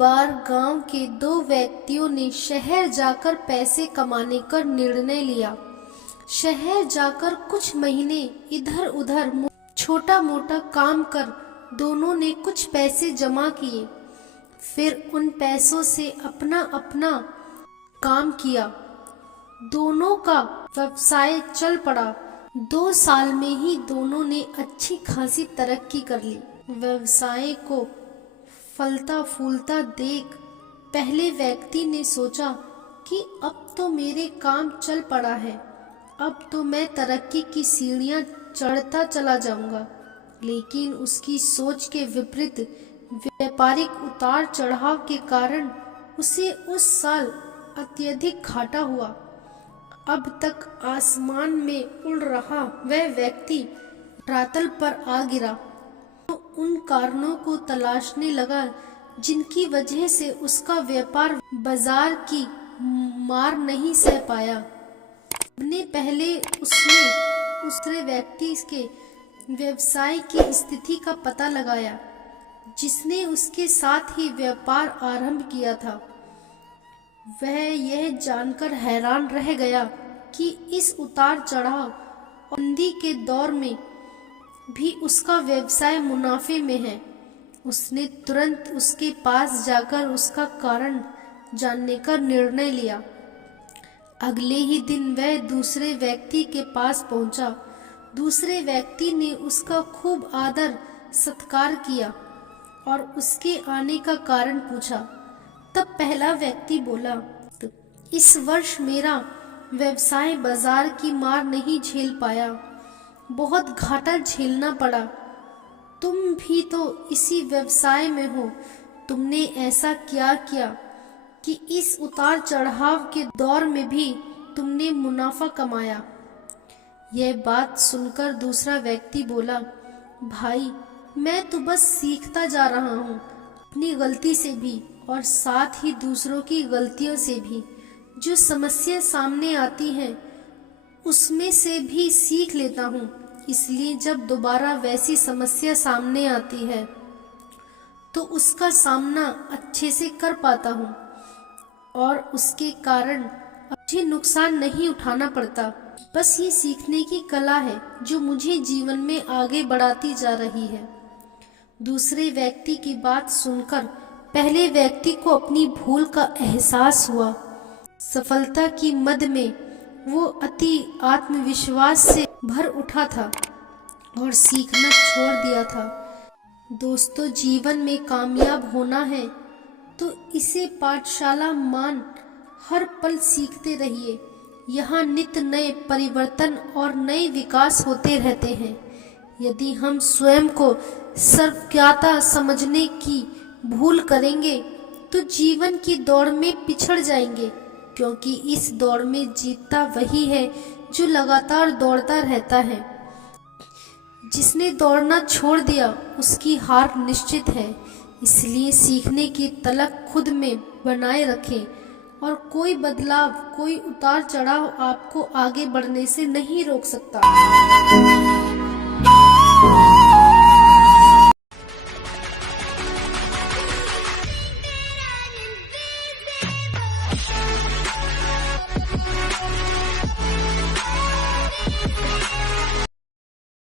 बार गांव के दो व्यक्तियों ने शहर जाकर पैसे कमाने का निर्णय लिया। शहर जाकर कुछ महीने इधर उधर छोटा मोटा काम कर दोनों ने कुछ पैसे जमा किए। फिर उन पैसों से अपना अपना काम किया। दोनों का व्यवसाय चल पड़ा। 2 साल में ही दोनों ने अच्छी खासी तरक्की कर ली। व्यवसाय को फलता फूलता देख पहले व्यक्ति ने सोचा कि अब तो मेरे काम चल पड़ा है, अब तो मैं तरक्की की सीढ़ियां चढ़ता चला जाऊंगा। लेकिन उसकी सोच के विपरीत व्यापारिक उतार चढ़ाव के कारण उसे उस साल अत्यधिक घाटा हुआ। अब तक आसमान में उड़ रहा वह व्यक्ति रातल पर आ गिरा। तो उन कारणों को तलाशने लगा जिनकी वजह से उसका व्यापार बाजार की मार नहीं सह पाया। सबने पहले उसने दूसरे व्यक्ति के व्यवसाय की स्थिति का पता लगाया जिसने उसके साथ ही व्यापार आरंभ किया था। वह यह जानकर हैरान रह गया कि इस उतार चढ़ाव और मंदी के दौर में भी उसका व्यवसाय मुनाफे में है। उसने तुरंत उसके पास जाकर उसका कारण जानने का निर्णय लिया। अगले ही दिन वह दूसरे व्यक्ति के पास पहुंचा। दूसरे व्यक्ति ने उसका खूब आदर सत्कार किया और उसके आने का कारण पूछा। तब पहला व्यक्ति बोला, इस वर्ष मेरा व्यवसाय बाजार की मार नहीं झेल पाया, बहुत घाटा झेलना पड़ा। तुम भी तो इसी व्यवसाय में हो, तुमने ऐसा क्या किया कि इस उतार चढ़ाव के दौर में भी तुमने मुनाफा कमाया। यह बात सुनकर दूसरा व्यक्ति बोला, भाई मैं तो बस सीखता जा रहा हूँ, अपनी गलती से भी और साथ ही दूसरों की गलतियों से भी। जो समस्या सामने आती है उसमें से भी सीख लेता हूँ, इसलिए जब दोबारा वैसी समस्या सामने आती है तो उसका सामना अच्छे से कर पाता हूँ और उसके कारण मुझे नुकसान नहीं उठाना पड़ता। बस ये सीखने की कला है जो मुझे जीवन में आगे बढ़ाती जा रही है। दूसरे व्यक्ति की बात सुनकर पहले व्यक्ति को अपनी भूल का एहसास हुआ। सफलता की मद में वो अति आत्मविश्वास से भर उठा था और सीखना छोड़ दिया था। दोस्तों, जीवन में कामयाब होना है तो इसे पाठशाला मान हर पल सीखते रहिए। यहाँ नित्य नए परिवर्तन और नए विकास होते रहते हैं। यदि हम स्वयं को सर्वज्ञता समझने की भूल करेंगे तो जीवन की दौड़ में पिछड़ जाएंगे, क्योंकि इस दौड़ में जीतता वही है जो लगातार दौड़ता रहता है। जिसने दौड़ना छोड़ दिया उसकी हार निश्चित है। इसलिए सीखने की तलक खुद में बनाए रखें और कोई बदलाव, कोई उतार चढ़ाव आपको आगे बढ़ने से नहीं रोक सकता।